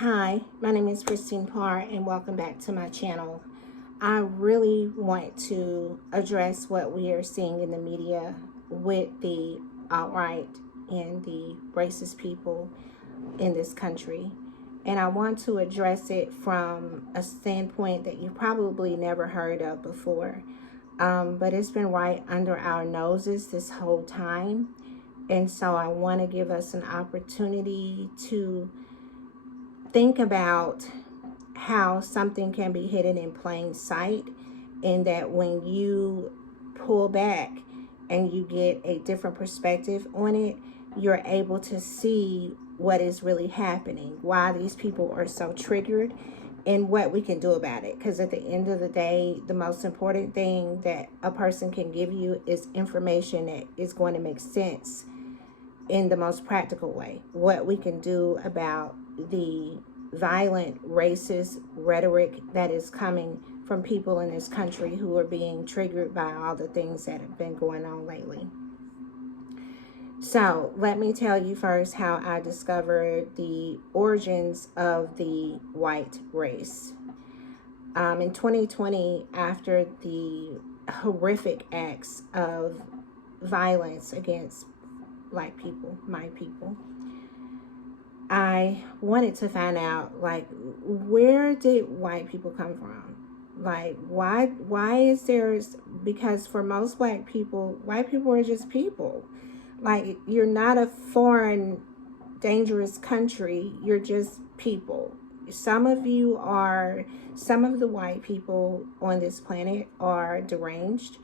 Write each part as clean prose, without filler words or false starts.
Hi, my name is Christine Parr and welcome back to my channel. I really want to address what we are seeing in the media with the alt-right and the racist people in this country. And I want to address it from a standpoint that you probably never heard of before. But it's been right under our noses this whole time. And so I want to give us an opportunity to think about how something can be hidden in plain sight, and that when you pull back and you get a different perspective on it, you're able to see what is really happening, why these people are so triggered, and what we can do about it. Because at the end of the day, the most important thing that a person can give you is information that is going to make sense in the most practical way. What we can do about the violent, racist rhetoric that is coming from people in this country who are being triggered by all the things that have been going on lately. So let me tell you first how I discovered the origins of the white race. In 2020, after the horrific acts of violence against Black people, my people, I wanted to find out, like, where did white people come from? Like, why is there, because for most Black people, white people are just people. Like, you're not a foreign, dangerous country, you're just people. Some of the white people on this planet are deranged.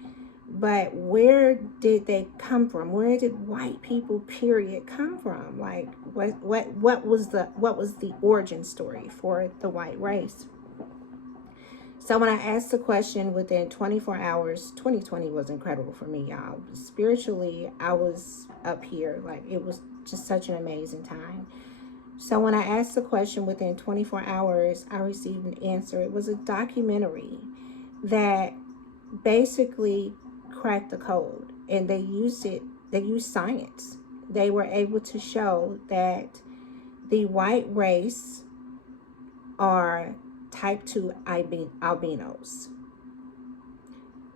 But where did they come from? Where did white people, period, come from? Like, what was the origin story for the white race? So when I asked the question within 24 hours, 2020 was incredible for me, y'all. Spiritually, I was up here. Like, it was just such an amazing time. So when I asked the question within 24 hours, I received an answer. It was a documentary that basically cracked the code, and they used science. They were able to show that the white race are type 2 albinos.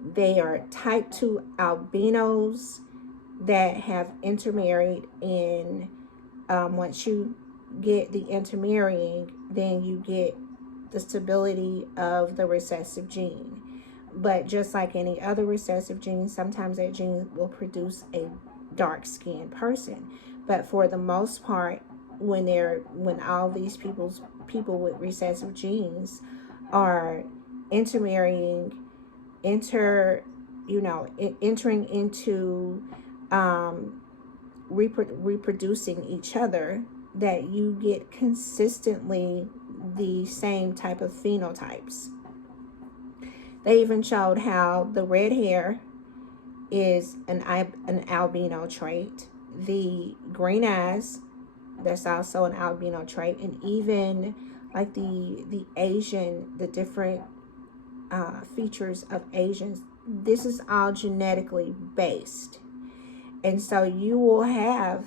They are type 2 albinos that have intermarried, and once you get the intermarrying, then you get the stability of the recessive gene. But just like any other recessive gene, sometimes that gene will produce a dark-skinned person. But for the most part, when all these people with recessive genes are intermarrying, entering into reproducing each other, that you get consistently the same type of phenotypes. They even showed how the red hair is an albino trait. The green eyes, that's also an albino trait. And even like the different features of Asians, this is all genetically based. And so you will have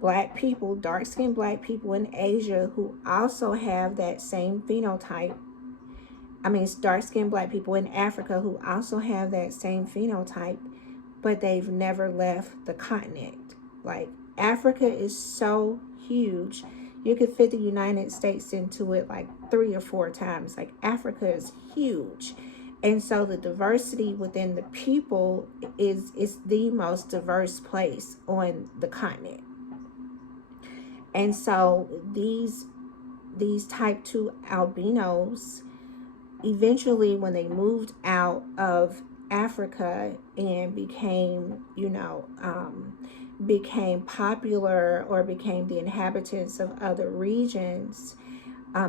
Black people, dark-skinned Black people in Asia who also have that same phenotype. Dark-skinned Black people in Africa who also have that same phenotype, but they've never left the continent. Like, Africa is so huge. You could fit the United States into it like 3 or 4 times. Like, Africa is huge. And so the diversity within the people is the most diverse place on the continent. And so these type 2 albinos, eventually, when they moved out of Africa and became popular, or became the inhabitants of other regions,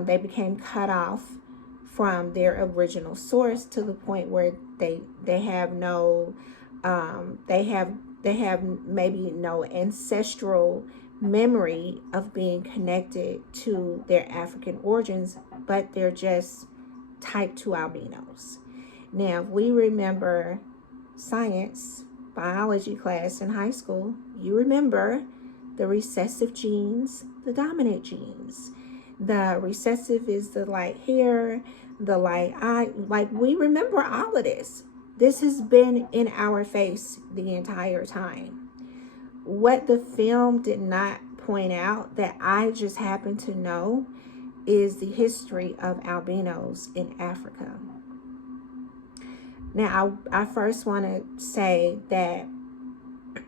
they became cut off from their original source, to the point where they have maybe no ancestral memory of being connected to their African origins, but they're just type 2 albinos. Now, if we remember science, biology class in high school, you remember the recessive genes, the dominant genes. The recessive is the light hair, the light eye. Like, we remember all of this. This has been in our face the entire time. What the film did not point out, that I just happen to know, is the history of albinos in Africa. Now, I first want to say that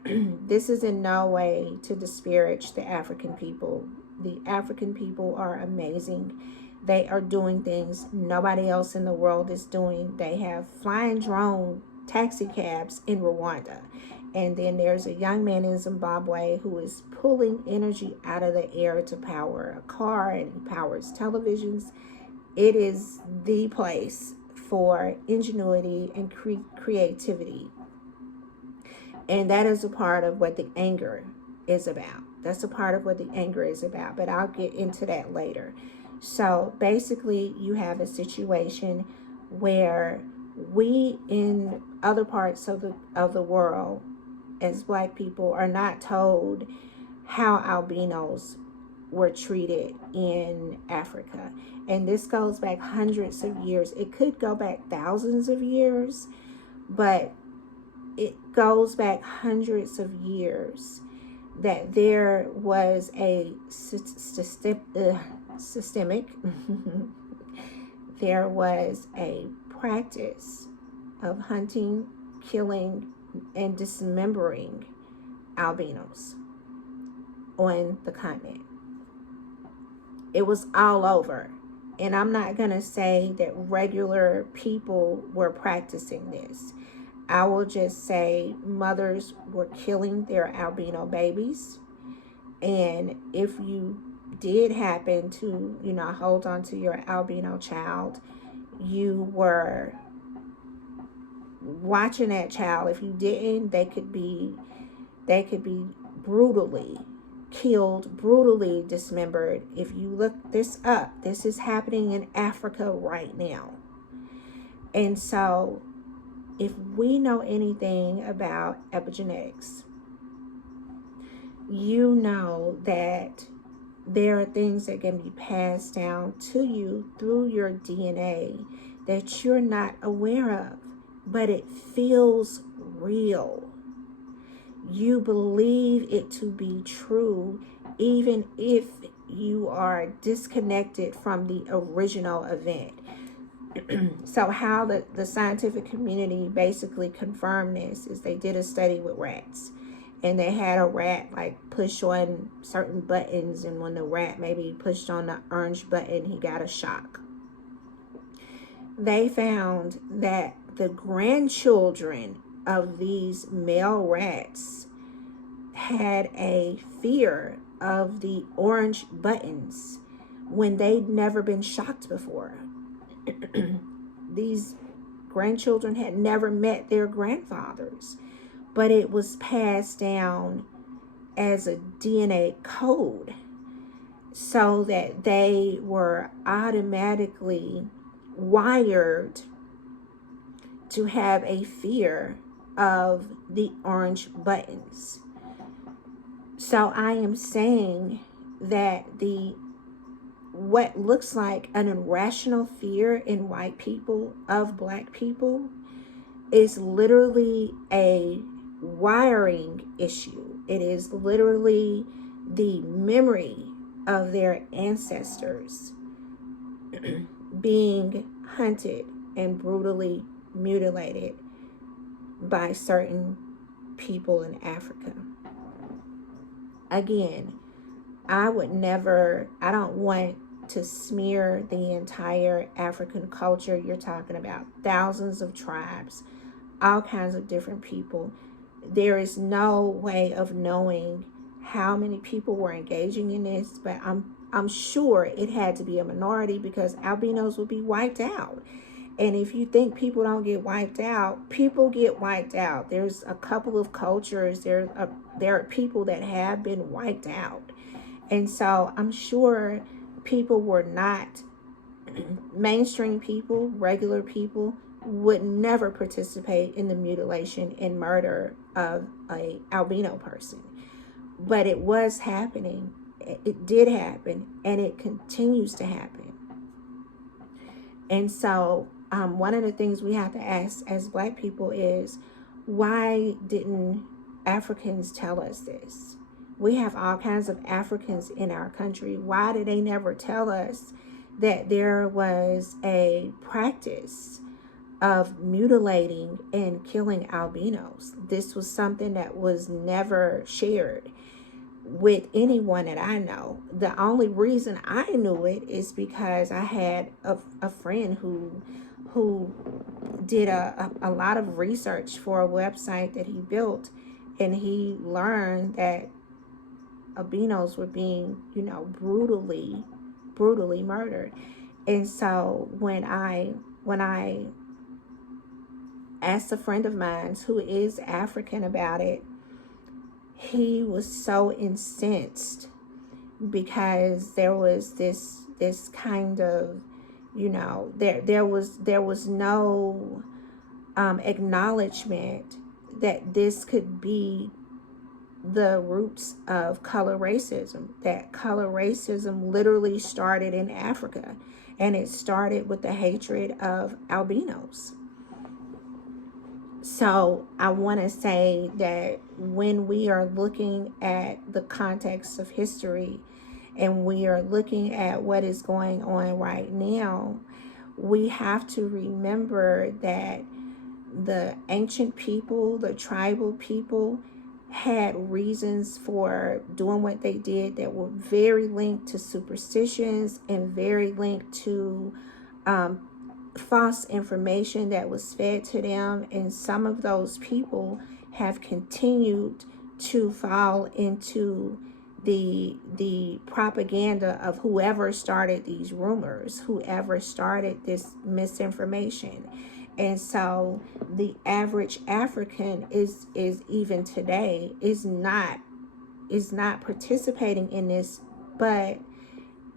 this is in no way to disparage the African people. The African people are amazing. They are doing things nobody else in the world is doing. They have flying drone taxi cabs in Rwanda. And then there's a young man in Zimbabwe who is pulling energy out of the air to power a car, and he powers televisions. It is the place for ingenuity and creativity. And that is a part of what the anger is about. That's a part of what the anger is about, but I'll get into that later. So basically, you have a situation where we in other parts of the world, as Black people, are not told how albinos were treated in Africa. And this goes back hundreds of years. It could go back thousands of years, but it goes back hundreds of years that there was a systemic there was a practice of hunting, killing, and dismembering albinos on the continent. It was all over. And I'm not going to say that regular people were practicing this. I will just say mothers were killing their albino babies. And if you did happen to, hold on to your albino child, you were watching that child. If you didn't, they could be brutally killed, brutally dismembered. If you look this up, this is happening in Africa right now. And so, if we know anything about epigenetics, you know that there are things that can be passed down to you through your DNA that you're not aware of, but it feels real. You believe it to be true, even if you are disconnected from the original event. So how the scientific community basically confirmed this is they did a study with rats. And they had a rat like push on certain buttons, and when the rat maybe pushed on the orange button, he got a shock. They found that the grandchildren of these male rats had a fear of the orange buttons when they'd never been shocked before. These grandchildren had never met their grandfathers, but it was passed down as a DNA code so that they were automatically wired to have a fear of the orange buttons. So I am saying that what looks like an irrational fear in white people of Black people is literally a wiring issue. It is literally the memory of their ancestors being hunted and brutally mutilated by certain people in Africa. Again, I don't want to smear the entire African culture. You're talking about thousands of tribes, all kinds of different people. There is no way of knowing how many people were engaging in this, but I'm sure it had to be a minority, because albinos will be wiped out. And if you think people don't get wiped out, people get wiped out. There's a couple of cultures, there are people that have been wiped out. And so I'm sure people were not, mainstream people, regular people, would never participate in the mutilation and murder of a albino person. But it was happening. It did happen, and it continues to happen. And so one of the things we have to ask as Black people is, why didn't Africans tell us this? We have all kinds of Africans in our country. Why did they never tell us that there was a practice of mutilating and killing albinos? This was something that was never shared with anyone that I know. The only reason I knew it is because I had a friend who did a lot of research for a website that he built, and he learned that albinos were being, brutally murdered. And so when I asked a friend of mine who is African about it, he was so incensed because there was this kind of, there was no acknowledgement that this could be the roots of color racism, that color racism literally started in Africa, and it started with the hatred of albinos. So I want to say that when we are looking at the context of history and we are looking at what is going on right now, we have to remember that the ancient people, the tribal people, had reasons for doing what they did that were very linked to superstitions and very linked to false information that was fed to them. And some of those people have continued to fall into the propaganda of whoever started these rumors, whoever started this misinformation. And so the average African is even today is not participating in this, but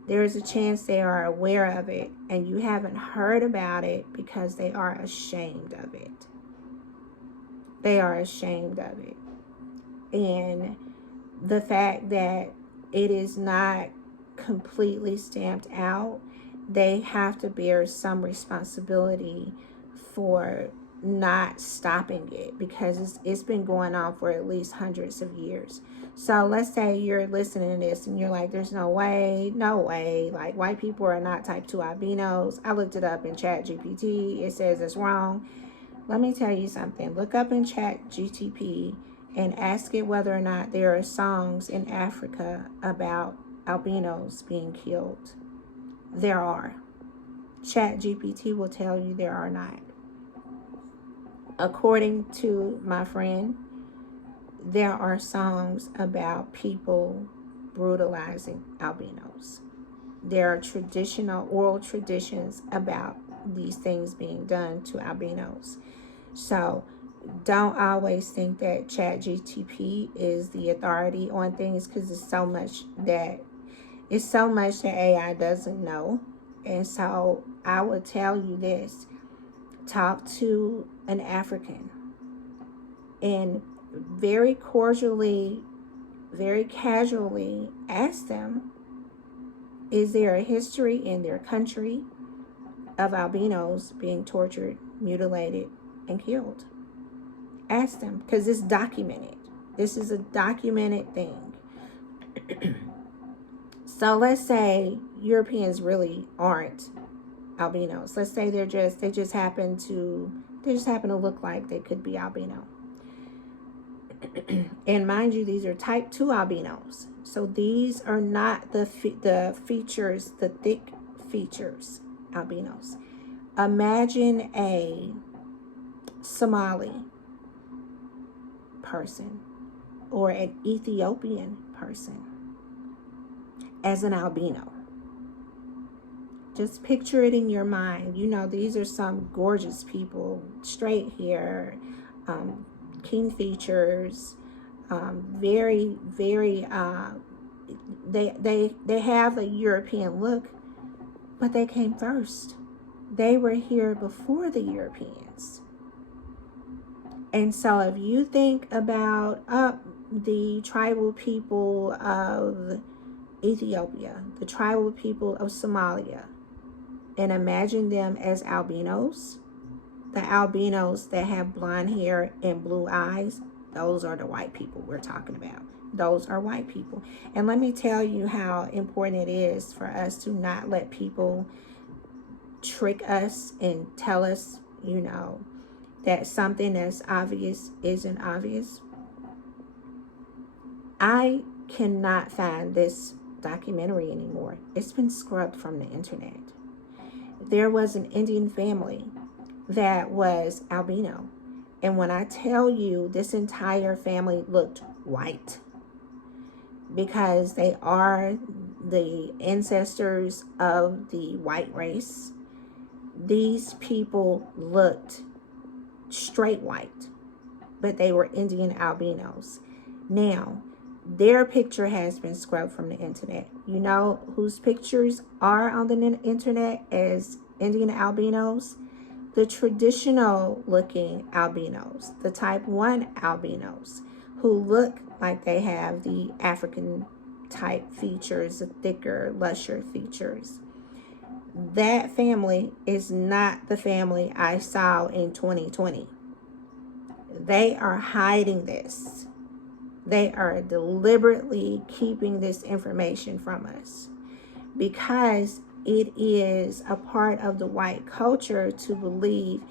there is a chance they are aware of it, and you haven't heard about it because they are ashamed of it. They are ashamed of it. And the fact that it is not completely stamped out, they have to bear some responsibility for not stopping it, because it's been going on for at least hundreds of years. So let's say you're listening to this and you're like, there's no way, like white people are not type 2 albinos. I looked it up in ChatGPT. It says it's wrong. Let me tell you something. Look up in ChatGPT and ask it whether or not there are songs in Africa about albinos being killed. There are. ChatGPT will tell you there are not. According to my friend, there are songs about people brutalizing albinos. There are traditional oral traditions about these things being done to albinos. So don't always think that ChatGPT is the authority on things, because it's so much that AI doesn't know. And so I would tell you this: talk to an African and very cordially, very casually ask them, is there a history in their country of albinos being tortured, mutilated, and killed? Ask them, because it's documented. This is a documented thing. So let's say Europeans really aren't albinos. Let's say they just happen to look like they could be albino. And mind you, these are type 2 albinos. So these are not the features, the thick features albinos. Imagine a Somali person or an Ethiopian person as an albino. Just picture it in your mind. These are some gorgeous people, straight hair, keen features, very, very, they have a European look, but they came first. They were here before the Europeans. And so if you think about the tribal people of Ethiopia, the tribal people of Somalia, and imagine them as albinos. The albinos that have blonde hair and blue eyes, those are the white people we're talking about. Those are white people. And let me tell you how important it is for us to not let people trick us and tell us, that something that's obvious isn't obvious. I cannot find this documentary anymore. It's been scrubbed from the internet. There was an Indian family that was albino. And when I tell you, this entire family looked white because they are the ancestors of the white race. These people looked straight white, but they were Indian albinos. Now, their picture has been scrubbed from the internet. You know whose pictures are on the internet as Indian albinos? The traditional looking albinos, the type 1 albinos, who look like they have the African type features, the thicker, lusher features. That family is not the family I saw in 2020. They are hiding this. They are deliberately keeping this information from us because it is a part of the white culture to believe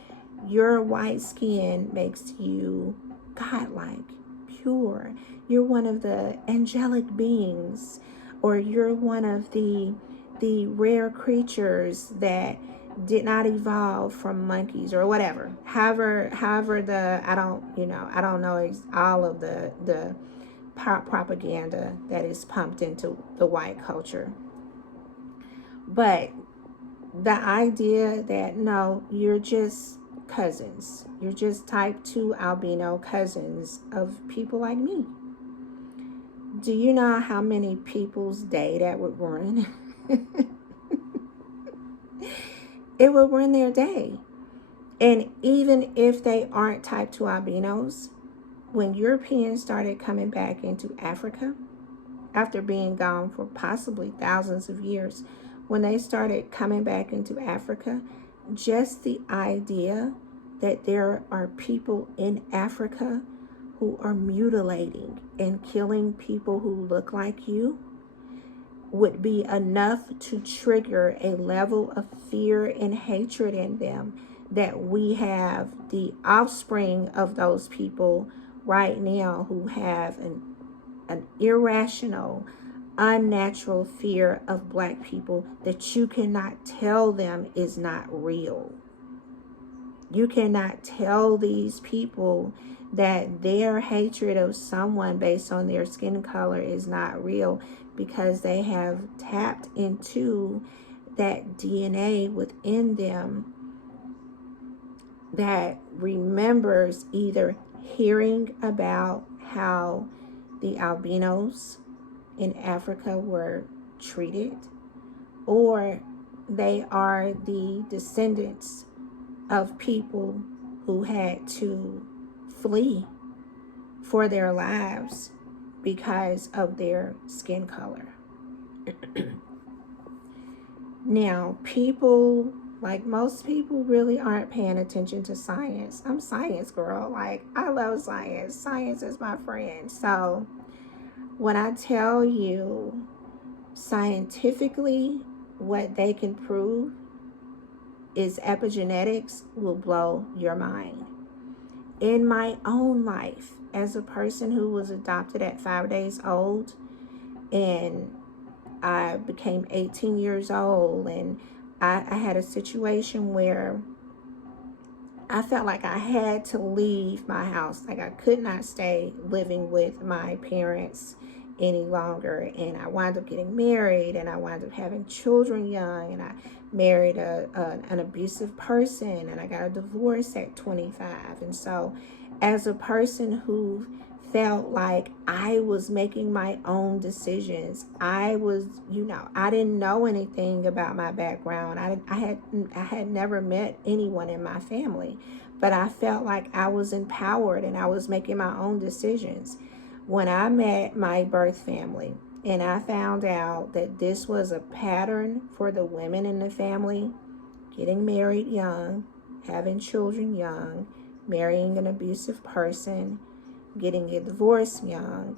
your white skin makes you godlike, pure. You're one of the angelic beings, or you're one of the rare creatures that did not evolve from monkeys or whatever. However, I don't know all of the propaganda that is pumped into the white culture. But the idea that no, you're just cousins. You're just type 2 albino cousins of people like me. Do you know how many people's day that would ruin? It would ruin their day. And even if they aren't type 2 albinos, when Europeans started coming back into Africa, after being gone for possibly thousands of years, when they started coming back into Africa, just the idea that there are people in Africa who are mutilating and killing people who look like you would be enough to trigger a level of fear and hatred in them that we have the offspring of those people right now who have an irrational, unnatural fear of black people that you cannot tell them is not real. You cannot tell these people that their hatred of someone based on their skin color is not real, because they have tapped into that DNA within them that remembers either hearing about how the albinos in Africa were treated, or they are the descendants of people who had to flee for their lives because of their skin color. Now, people, like most people, really aren't paying attention to science. I'm a science girl. Like, I love science. Science is my friend. So when I tell you scientifically what they can prove is epigenetics, will blow your mind. In my own life, as a person who was adopted at 5 days old, and I became 18 years old, and I had a situation where I felt like I had to leave my house. Like, I could not stay living with my parents any longer, and I wound up getting married, and I wound up having children young, and I married an abusive person, and I got a divorce at 25. And so as a person who felt like I was making my own decisions, I didn't know anything about my background. I had never met anyone in my family, but I felt like I was empowered and I was making my own decisions. When I met my birth family, and I found out that this was a pattern for the women in the family: getting married young, having children young, marrying an abusive person, getting a divorce young,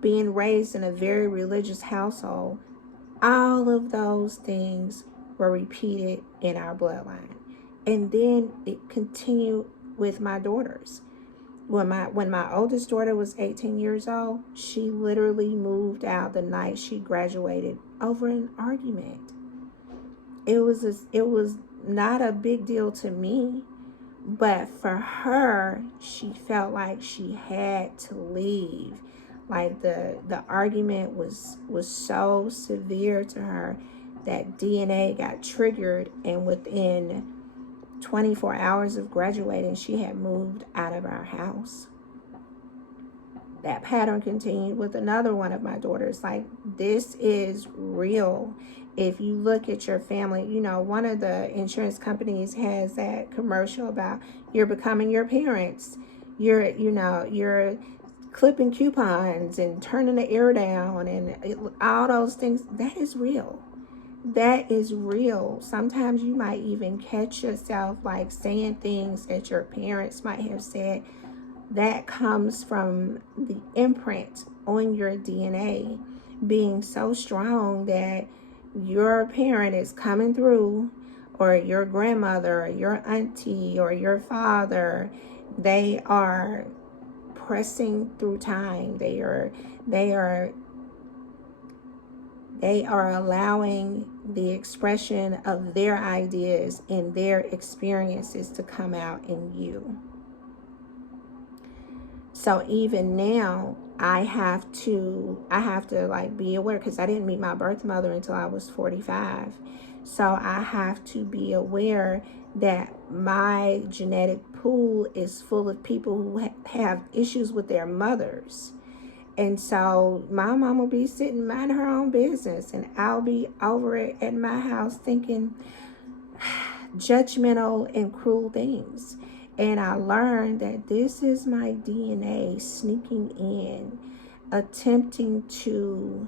being raised in a very religious household. All of those things were repeated in our bloodline. And then it continued with my daughters. When my oldest daughter was 18 years old, she literally moved out the night she graduated over an argument. It was not a big deal to me, but for her, she felt like she had to leave. Like the argument was so severe to her that DNA got triggered, and within 24 hours of graduating, she had moved out of our house. That pattern continued with another one of my daughters. Like, this is real. If you look at your family, one of the insurance companies has that commercial about you're becoming your parents. You're clipping coupons and turning the air down and all those things. That is real. That is real. Sometimes you might even catch yourself like saying things that your parents might have said. That comes from the imprint on your DNA being so strong that your parent is coming through, or your grandmother, or your auntie, or your father. They are pressing through time. They are allowing the expression of their ideas and their experiences to come out in you. So even now, I have to like be aware, because I didn't meet my birth mother until I was 45. So I have to be aware that my genetic pool is full of people who have issues with their mothers. And so my mom will be sitting minding her own business, and I'll be over at my house thinking judgmental and cruel things. And I learned that this is my DNA sneaking in, attempting to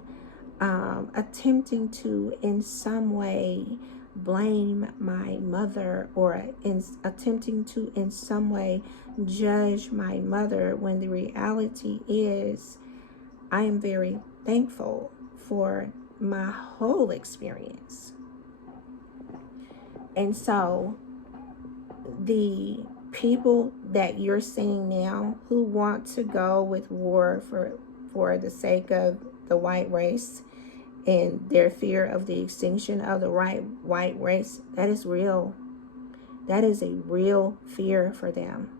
in some way blame my mother, or attempting to in some way judge my mother, when the reality is I am very thankful for my whole experience. And so the people that you're seeing now who want to go with war for the sake of the white race and their fear of the extinction of the white race, that is real. That is a real fear for them.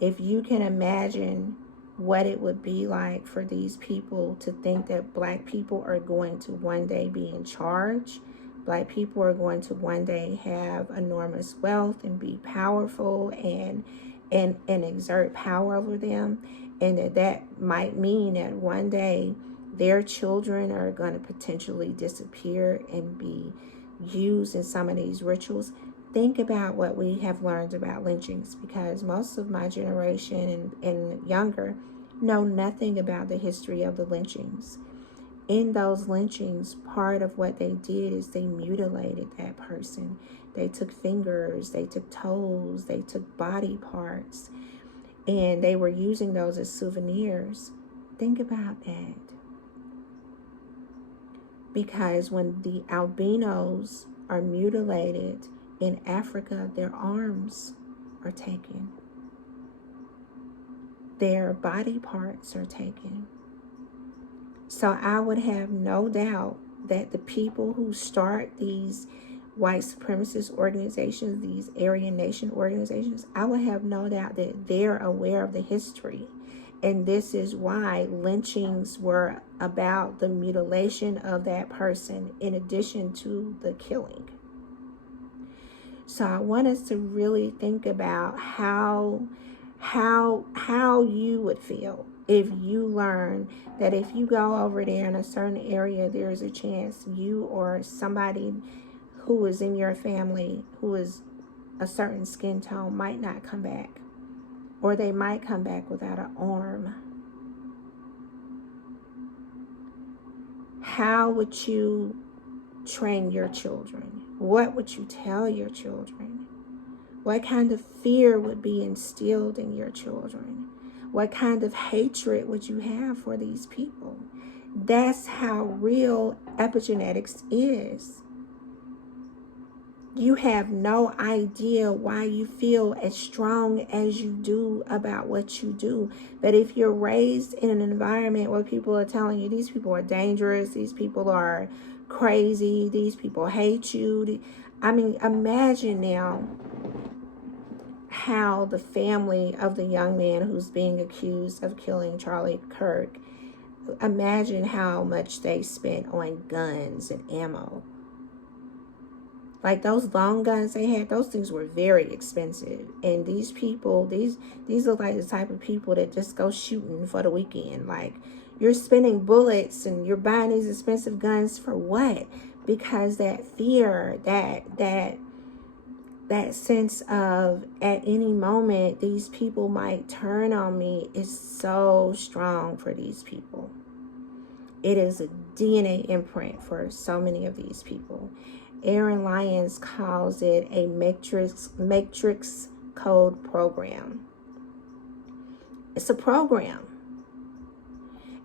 If you can imagine what it would be like for these people to think that black people are going to one day be in charge, black people are going to one day have enormous wealth and be powerful and exert power over them, and that might mean that one day their children are going to potentially disappear and be used in some of these rituals. Think about what we have learned about lynchings, because most of my generation and younger know nothing about the history of the lynchings. In those lynchings, part of what they did is they mutilated that person. They took fingers, they took toes, they took body parts, and they were using those as souvenirs. Think about that. Because when the albinos are mutilated in Africa, their arms are taken. Their body parts are taken. So I would have no doubt that the people who start these white supremacist organizations, these Aryan Nation organizations, I would have no doubt that they're aware of the history. And this is why lynchings were about the mutilation of that person in addition to the killing. So I want us to really think about how you would feel if you learn that if you go over there in a certain area, there's a chance you or somebody who is in your family who is a certain skin tone might not come back, or they might come back without an arm. how would you train your children? What would you tell your children? What kind of fear would be instilled in your children? What kind of hatred would you have for these people? That's how real epigenetics is. You have no idea why you feel as strong as you do about what you do. But if you're raised in an environment where people are telling you these people are dangerous, these people are crazy, these people hate you. I mean, imagine now how the family of the young man who's being accused of killing Charlie Kirk, imagine how much they spent on guns and ammo. Like those long guns they had, those things were very expensive. And these people, these look like the type of people that just go shooting for the weekend. Like, you're spending bullets and you're buying these expensive guns for what? Because that fear, that sense of at any moment these people might turn on me is so strong for these people. It is a DNA imprint for so many of these people. Aaron Lyons calls it a matrix code program. It's a program.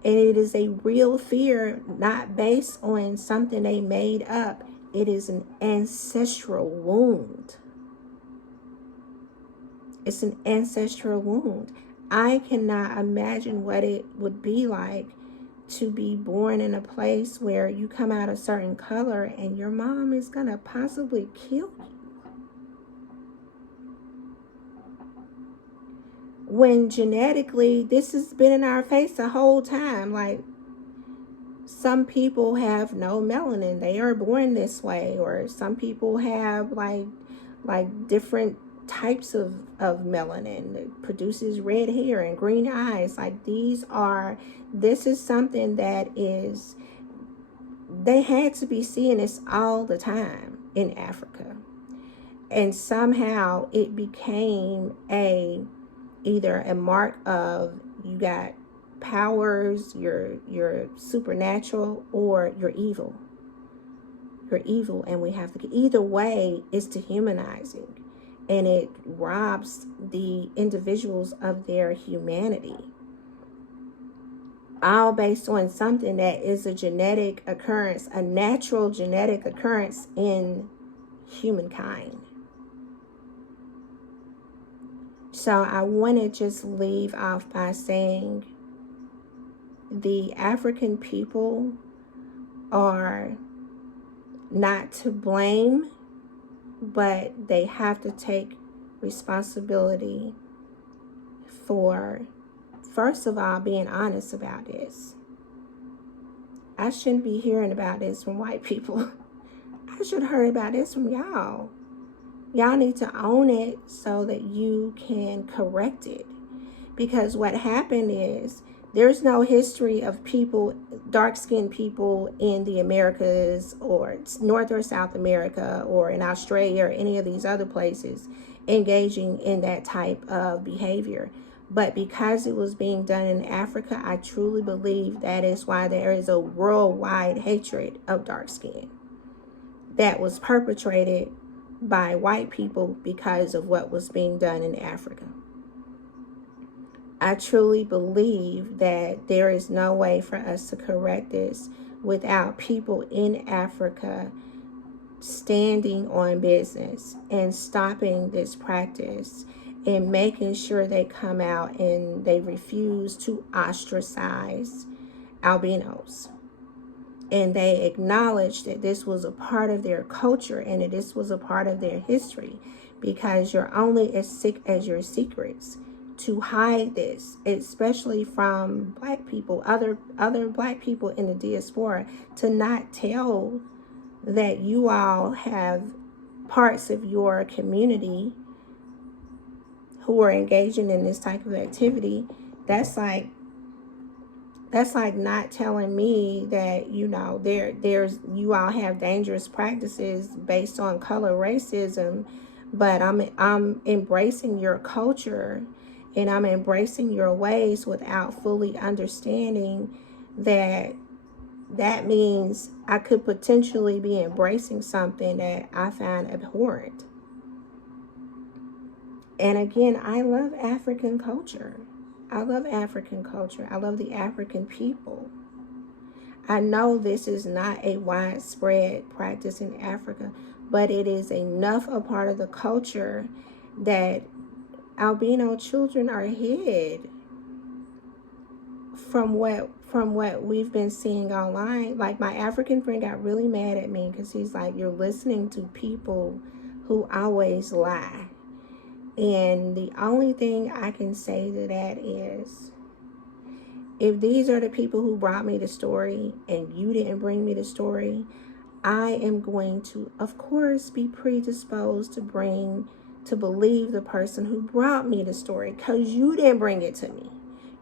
And it is a real fear, not based on something they made up. It is an ancestral wound. It's an ancestral wound. I cannot imagine what it would be like to be born in a place where you come out a certain color and your mom is going to possibly kill you. When genetically, this has been in our face the whole time. Like, some people have no melanin. They are born this way. Or some people have like different types of melanin that produces red hair and green eyes. Like, this is something that is, they had to be seeing this all the time in Africa. And somehow it became either a mark of you got powers, you're supernatural, or you're evil. You're evil, and we have to, either way, it's dehumanizing. And it robs the individuals of their humanity. All based on something that is a genetic occurrence, a natural genetic occurrence in humankind. So I want to just leave off by saying the African people are not to blame, but they have to take responsibility for, first of all, being honest about this. I shouldn't be hearing about this from white people. I should have heard about this from y'all. Y'all need to own it so that you can correct it. Because what happened is, there's no history of people, dark-skinned people in the Americas or North or South America or in Australia or any of these other places engaging in that type of behavior. But because it was being done in Africa, I truly believe that is why there is a worldwide hatred of dark skin that was perpetrated by white people because of what was being done in Africa. I truly believe that there is no way for us to correct this without people in Africa standing on business and stopping this practice and making sure they come out and they refuse to ostracize albinos. And they acknowledge that this was a part of their culture and that this was a part of their history, because you're only as sick as your secrets. To hide this, especially from black people, other black people in the diaspora, to not tell that you all have parts of your community who are engaging in this type of activity. That's like not telling me that, you know, there's you all have dangerous practices based on color racism, but I'm embracing your culture and I'm embracing your ways without fully understanding that that means I could potentially be embracing something that I find abhorrent. And again, I love African culture. I love African culture. I love the African people. I know this is not a widespread practice in Africa, but it is enough a part of the culture that albino children are hid from what we've been seeing online. Like, my African friend got really mad at me because he's like, you're listening to people who always lie. And the only thing I can say to that is, if these are the people who brought me the story and you didn't bring me the story, I am going to, of course, be predisposed to believe the person who brought me the story, because you didn't bring it to me.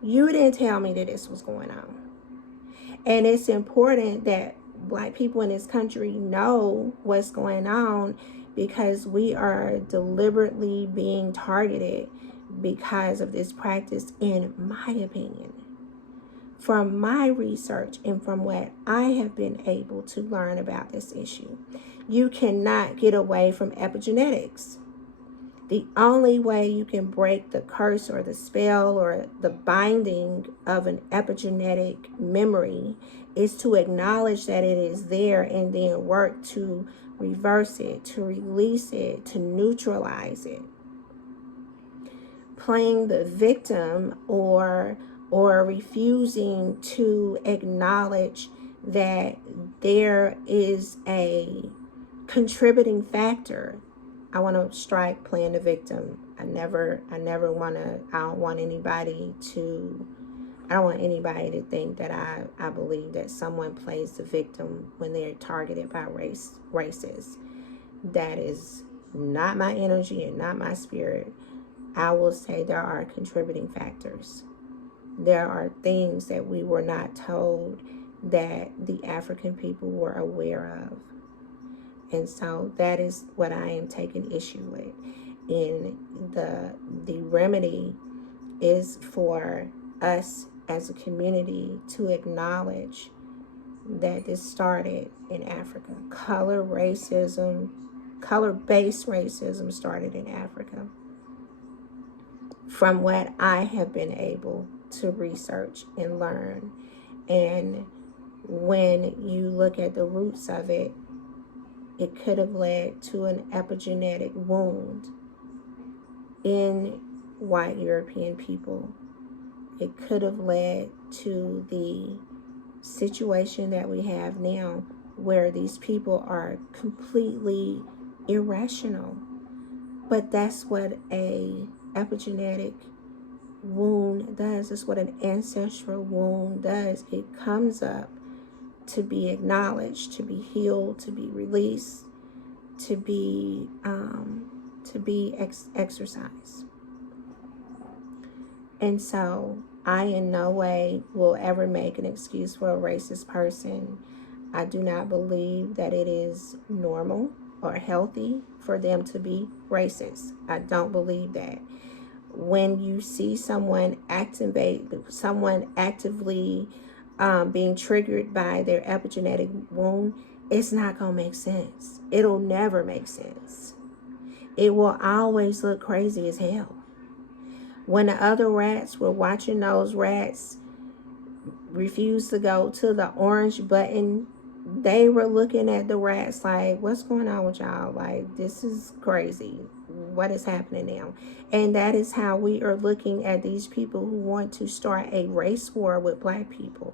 You didn't tell me that this was going on. And it's important that Black people in this country know what's going on, because we are deliberately being targeted because of this practice, in my opinion. From my research and from what I have been able to learn about this issue, you cannot get away from epigenetics. The only way you can break the curse or the spell or the binding of an epigenetic memory is to acknowledge that it is there and then work to reverse it, to release it, to neutralize it. Playing the victim or refusing to acknowledge that there is a contributing factor. I want to strike playing the victim. I don't want anybody to think that I believe that someone plays the victim when they're targeted by races. That is not my energy and not my spirit. I will say there are contributing factors. There are things that we were not told that the African people were aware of. And so that is what I am taking issue with. And the remedy is for us as a community to acknowledge that this started in Africa. Color-based racism started in Africa. From what I have been able to research and learn. And when you look at the roots of it, it could have led to an epigenetic wound in white European people. It could have led to the situation that we have now, where these people are completely irrational. But that's what a epigenetic wound does. It's what an ancestral wound does. It comes up to be acknowledged, to be healed, to be released, to be exercised. And so I in no way will ever make an excuse for a racist person. I do not believe that it is normal or healthy for them to be racist. I don't believe that. When you see someone actively being triggered by their epigenetic wound, it's not going to make sense. It'll never make sense. It will always look crazy as hell. When the other rats were watching those rats refuse to go to the orange button, they were looking at the rats like, what's going on with y'all? Like, this is crazy. What is happening now? And that is how we are looking at these people who want to start a race war with Black people.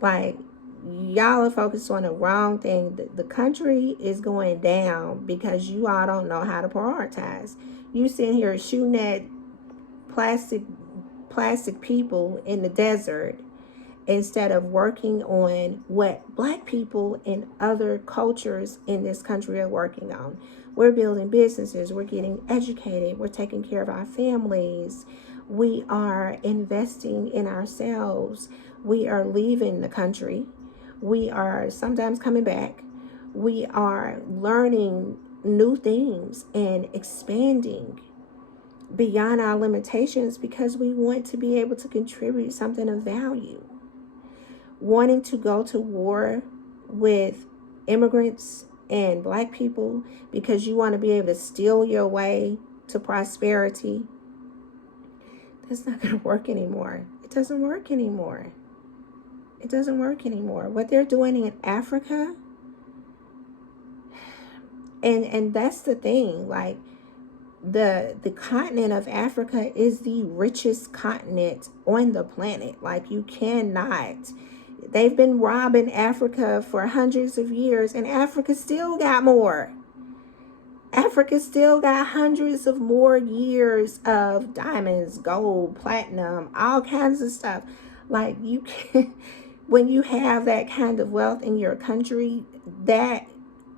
Like, y'all are focused on the wrong thing. The country is going down because you all don't know how to prioritize. You sitting here shooting at plastic people in the desert instead of working on what Black people and other cultures in this country are working on. We're building businesses. We're getting educated. We're taking care of our families. We are investing in ourselves. We are leaving the country. We are sometimes coming back. We are learning new things and expanding beyond our limitations because we want to be able to contribute something of value. wanting to go to war with immigrants and black people because you want to be able to steal your way to prosperity, that's not going to work anymore. It doesn't work anymore. It doesn't work anymore. What they're doing in Africa, and that's the thing, like the continent of Africa is the richest continent on the planet. Like, you cannot, they've been robbing Africa for hundreds of years, and Africa still got more. Africa still got hundreds of more years of diamonds, gold, platinum, all kinds of stuff. Like, you can, when you have that kind of wealth in your country, that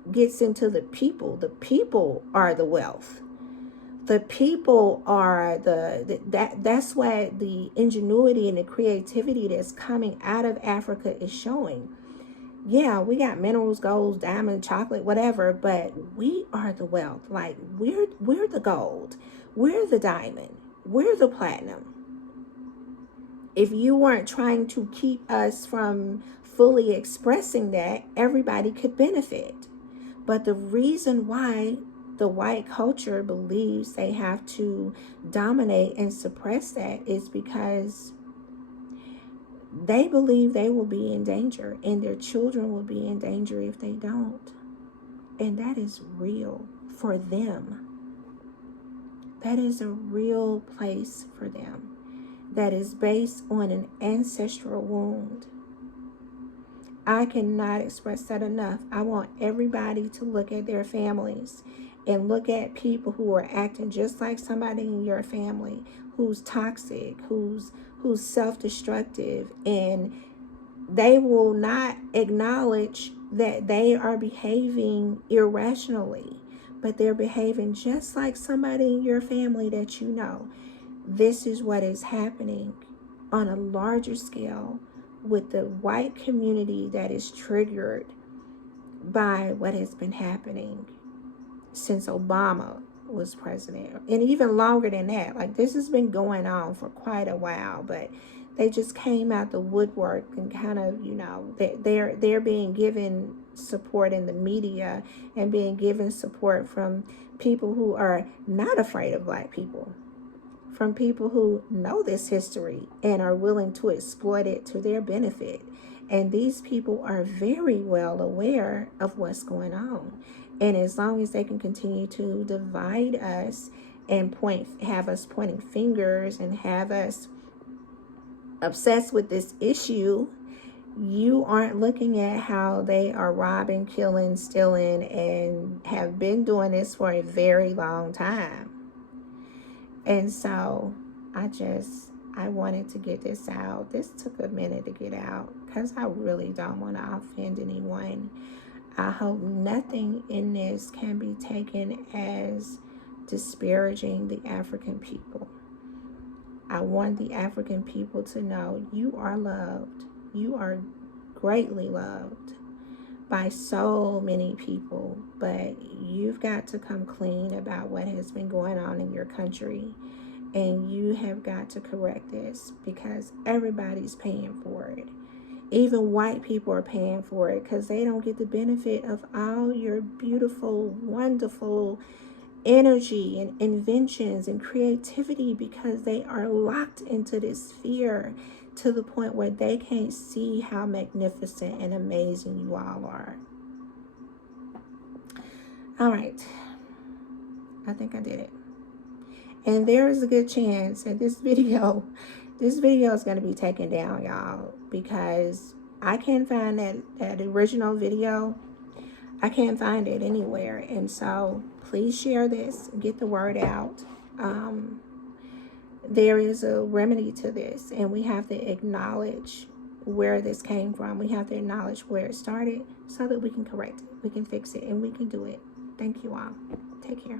gets into the people. The people are the wealth. The people are that's why the ingenuity and the creativity that's coming out of Africa is showing. Yeah, we got minerals, gold, diamond, chocolate, whatever, but we are the wealth. Like, we're the gold, we're the diamond, we're the platinum. If you weren't trying to keep us from fully expressing that, everybody could benefit. But the reason why the white culture believes they have to dominate and suppress that is because they believe they will be in danger, and their children will be in danger if they don't. And that is real for them. That is a real place for them. That is based on an ancestral wound. I cannot express that enough. I want everybody to look at their families and look at people who are acting just like somebody in your family, who's toxic, who's self-destructive, and they will not acknowledge that they are behaving irrationally, but they're behaving just like somebody in your family that you know. This is what is happening on a larger scale with the white community that is triggered by what has been happening since Obama was president, and even longer than that. Like, this has been going on for quite a while, but they just came out the woodwork and kind of, they're being given support in the media and being given support from people who are not afraid of black people, from people who know this history and are willing to exploit it to their benefit. And these people are very well aware of what's going on. And as long as they can continue to divide us and have us pointing fingers and have us obsessed with this issue, you aren't looking at how they are robbing, killing, stealing, and have been doing this for a very long time. And so I wanted to get this out. This took a minute to get out because I really don't want to offend anyone. I hope nothing in this can be taken as disparaging the African people. I want the African people to know you are loved. You are greatly loved by so many people, but you've got to come clean about what has been going on in your country, and you have got to correct this because everybody's paying for it. Even white people are paying for it because they don't get the benefit of all your beautiful, wonderful energy and inventions and creativity because they are locked into this fear to the point where they can't see how magnificent and amazing you all are. All right. I think I did it. And there is a good chance that this video is going to be taken down, y'all, because I can't find that original video. I can't find it anywhere. And so please share this, get the word out. There is a remedy to this, and we have to acknowledge where this came from. We have to acknowledge where it started so that we can correct it, we can fix it, and we can do it. Thank you all. Take care.